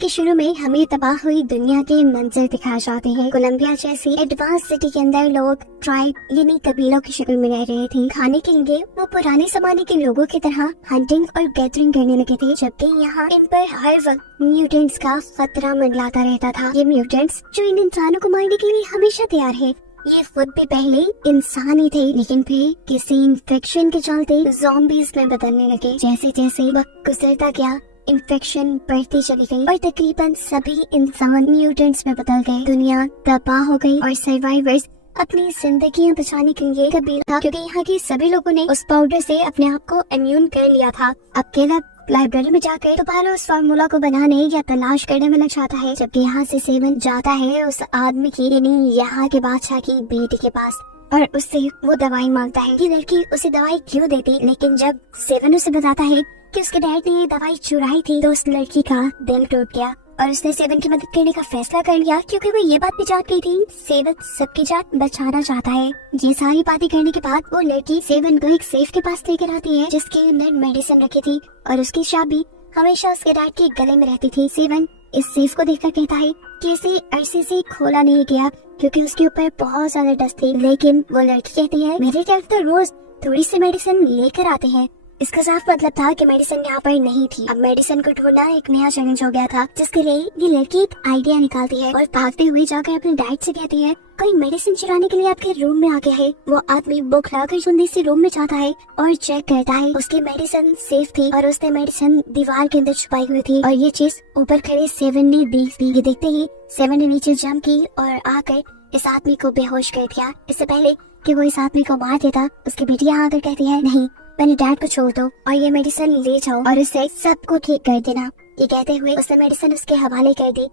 के शुरू में हमें तबाह हुई दुनिया के मंजर दिखाए जाते हैं। कोलंबिया जैसी एडवांस सिटी के अंदर लोग ट्राइब यानी कबीलों की शक्ल में रह रहे थे। खाने के लिए वो पुराने जमाने के लोगों की तरह हंटिंग और गैदरिंग करने लगे थे, जबकि यहाँ इन पर हर वक्त म्यूटेंट्स का खतरा मंडलाता रहता था। ये म्यूटेंट्स जो इन इंसानों को मारने के लिए हमेशा तैयार है, ये खुद भी पहले इंसान ही थे, लेकिन फिर किसी इन्फेक्शन के चलते ज़ॉम्बीज़ में बदलने लगे। जैसे जैसे वक्त गुजरता गया, इन्फेक्शन बढ़ती चली गई और तकरीबन सभी इंसान म्यूटेंट्स में बदल गए। दुनिया तबाह हो गई और सर्वाइवर्स अपनी जिंदगियां बचाने के लिए कबीला था, क्योंकि यहाँ के सभी लोगों ने उस पाउडर से अपने आप को इम्यून कर लिया था। अब केलब लाइब्रेरी में जाकर दोबारा उस फार्मूला को बनाने या तलाश करने में लग जाता है, जबकि यहाँ से सेवन जाता है उस आदमी की यानी यहाँ के बादशाह की बेटी के पास और उससे वो दवाई मांगता है। ये लड़की उसे दवाई क्यों देती, लेकिन जब सेवन उसे बताता है कि उसके डैड ने ये दवाई चुराई थी, तो उस लड़की का दिल टूट गया और उसने सेवन की मदद करने का फैसला कर लिया, क्योंकि वो ये बात भी जान गई थी सेवन सबकी जान बचाना चाहता है। ये सारी बातें करने के बाद वो लड़की सेवन को एक सेफ के पास लेकर आती है, जिसके अंदर मेडिसिन रखी थी और उसकी चाबी हमेशा उसके डैड के गले में रहती थी। सेवन इस सेफ को देखकर कहता है कि इसे अरसे से खोला नहीं गया, क्योंकि उसके ऊपर बहुत ज्यादा डस्ट थी। लेकिन वो लड़की कहती है मेरे डैड तो रोज थोड़ी सी मेडिसिन लेकर आते हैं। इसका साफ मतलब था कि मेडिसिन यहाँ पर नहीं थी। अब मेडिसिन को ढूंढना एक नया चैलेंज हो गया था, जिसके लिए ये लड़की एक आइडिया निकालती है और भागते हुए जाकर अपने डैड से कहती है कोई मेडिसिन चुराने के लिए आपके रूम में आ गया है। वो आदमी बुक लाकर जल्दी से रूम में जाता है और चेक करता है, उसकी मेडिसिन सेफ थी और उसने मेडिसिन दीवार के अंदर छुपाई हुई थी और ये चीज ऊपर खड़े सेवन ने देख ली। ये देखते ही सेवन ने नीचे जंप की और आकर इस आदमी को बेहोश कर दिया। इससे पहले कि वो इस आदमी को मार देता, उसकी बेटियां आकर कहती है नहीं, मैंने डैड को छोड़ दो और ये मेडिसिन ले जाओ और इससे सबको ठीक कर देना। ये कहते हुए उसने मेडिसिन उसके हवाले कर दी।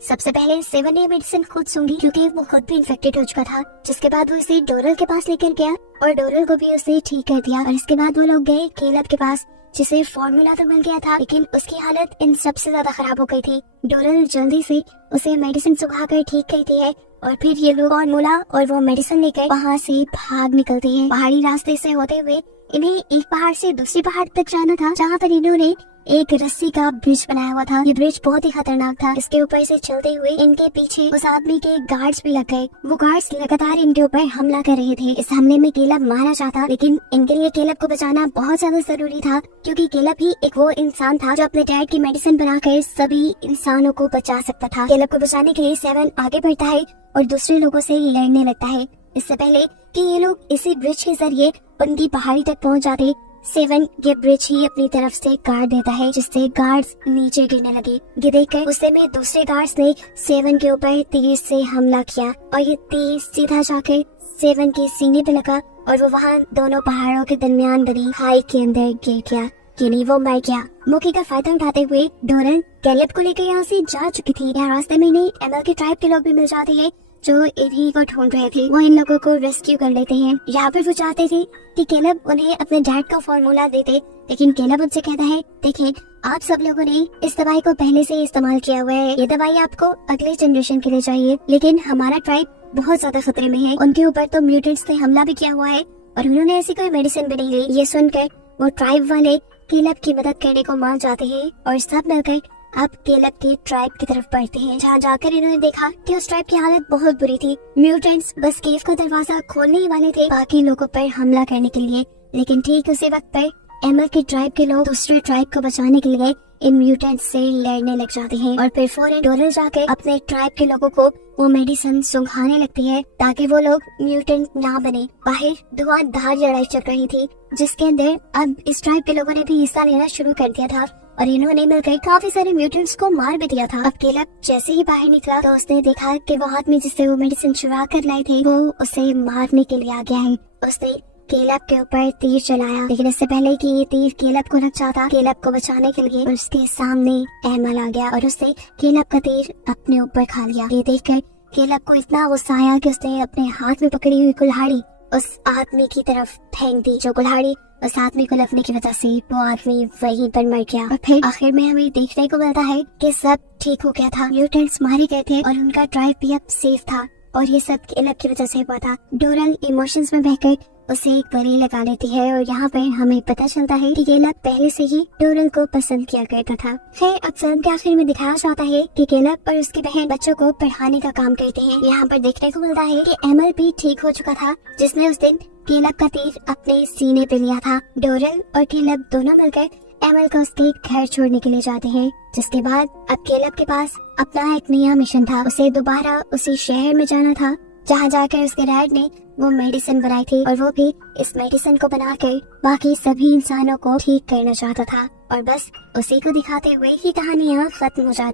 सबसे पहले सेवन ने मेडिसिन खुद सूंघी, क्योंकि वो खुद भी इन्फेक्टेड हो चुका था, जिसके बाद वो इसे डोरल के पास लेकर गया और डोरल को भी उसने ठीक कर दिया। और इसके बाद वो लोग गए केलब के पास, जिसे फॉर्मूला तो मिल गया था, लेकिन उसकी हालत इन सबसे ज्यादा खराब हो गई थी। डोरल जल्दी से उसे मेडिसिन सुखाकर ठीक करती है और फिर ये लोग फॉर्मूला और वो मेडिसिन लेकर वहाँ से भाग निकलते हैं। पहाड़ी रास्ते से होते हुए इन्हें एक पहाड़ से दूसरी पहाड़ तक जाना था, जहाँ पर इन्होंने एक रस्सी का ब्रिज बनाया हुआ था। ये ब्रिज बहुत ही खतरनाक था। इसके ऊपर से चलते हुए इनके पीछे उस आदमी के गार्ड्स भी लग गए। वो गार्ड्स लगातार इनके ऊपर हमला कर रहे थे। इस हमले में केलब मारा जाता, लेकिन इनके लिए केलब को बचाना बहुत ज्यादा जरूरी था, क्योंकि केलब ही एक वो इंसान था जो अपने डैड की मेडिसिन बनाकर सभी इंसानों को बचा सकता था। केलब को बचाने के लिए सेवन आगे बढ़ता है और दूसरे लोगों से लड़ने लगता है। इससे पहले कि ये लोग इसी ब्रिज के जरिए उनकी पहाड़ी तक पहुंच जाते, सेवन ये ब्रिज ही अपनी तरफ से काट देता है, जिससे गार्ड्स नीचे गिरने लगे। ये देखकर गुस्से में दूसरे गार्ड्स ने सेवन के ऊपर तीर से हमला किया और ये तीर सीधा जाकर सेवन के सीने पे लगा और वो वहाँ दोनों पहाड़ों के दरमियान बनी खाई के अंदर गिर गया, यानी वो मर गया। मौके का फायदा उठाते हुए डोरल केलब को लेकर यहाँ से जा चुकी थी। यहाँ रास्ते में इन्हें एमएल के ट्राइब के लोग भी मिल जाते हैं, जो इन्हीं को ढूंढ रहे थे। वो इन लोगों को रेस्क्यू कर लेते हैं। यहाँ पर वो चाहते थे कि केलब उन्हें अपने डैड का फॉर्मूला देते, लेकिन केलब उनसे कहता है देखिए आप सब लोगों ने इस दवाई को पहले से इस्तेमाल किया हुआ है, ये दवाई आपको अगले जनरेशन के लिए चाहिए, लेकिन हमारा ट्राइब बहुत ज्यादा खतरे में है, उनके ऊपर तो म्यूटेंट्स ने हमला भी किया हुआ है और उन्होंने ऐसी कोई मेडिसिन भी नहीं ली। ये सुनकर वो ट्राइब वाले केलब की मदद करने को मान जाते हैं और सब मिलकर अब केलब के ट्राइब की तरफ बढ़ते हैं। जहाँ जाकर इन्होंने देखा कि उस ट्राइब की हालत बहुत बुरी थी। म्यूटेंट्स बस केव का दरवाजा खोलने ही वाले थे बाकी लोगों पर हमला करने के लिए, लेकिन ठीक उसी वक्त पर एमएल के ट्राइब के लोग दूसरे ट्राइब को बचाने के लिए इन म्यूटेंट्स से लड़ने लग जाते हैं और फिर फौरन डोरल जाकर अपने ट्राइब के लोगों को वो मेडिसिन सुंघाने लगती है ताकि वो लोग म्यूटेंट ना बने। बाहर धुआंधार लड़ाई चल रही थी, जिसके अंदर अब इस ट्राइब के लोगों ने भी हिस्सा लेना शुरू कर दिया था और इन्होंने मिलकर काफी सारे म्यूटेंट्स को मार भी दिया था। अब केलब जैसे ही बाहर निकला तो उसने देखा कि वो आदमी जिससे वो मेडिसिन चुरा कर लाए थे वो उसे मारने के लिए आ गया है। उसने केलब के ऊपर तीर चलाया, लेकिन इससे पहले कि ये तीर केलब को लग जाता, केलब को बचाने के लिए उसके सामने एमल आ गया और उसने केलब का तीर अपने ऊपर खा लिया। ये देखकर केलब को इतना गुस्सा आया कि उसने अपने हाथ में पकड़ी हुई कुल्हाड़ी उस आदमी की तरफ फेंक दी। जो कुल्हाड़ी उस आदमी को लगने की वजह से वो आदमी वहीं पर मर गया और फिर आखिर में हमें देखने को मिलता है कि सब ठीक हो गया था। म्यूटेंट्स मारे गए थे और उनका ट्राइब भी अब सेफ था और ये सब केलब की वजह से हुआ था। डोरल इमोशंस में बहकर उसे एक परी लगा लेती है और यहाँ पर हमें पता चलता है कि केलब पहले से ही डोरल को पसंद किया करता था। फिर अब फिल्म के आखिर में दिखाया जाता है कि केलब और उसकी बहन बच्चों को पढ़ाने का काम करते हैं। यहाँ पर देखने को मिलता है कि एमल भी ठीक हो चुका था, जिसने उस दिन केलब का तीर अपने सीने पे लिया था। डोरल और केलब दोनों मिलकर एमल को उसके घर छोड़ने के लिए जाते हैं, जिसके बाद अब केलब के पास अपना एक नया मिशन था। उसे दोबारा उसी शहर में जाना था जहाँ जाकर उसके डैड ने वो मेडिसिन बनाई थी और वो भी इस मेडिसिन को बनाकर बाकी सभी इंसानों को ठीक करना चाहता था। और बस उसी को दिखाते हुए ही कहानी यहाँ खत्म हो जाती।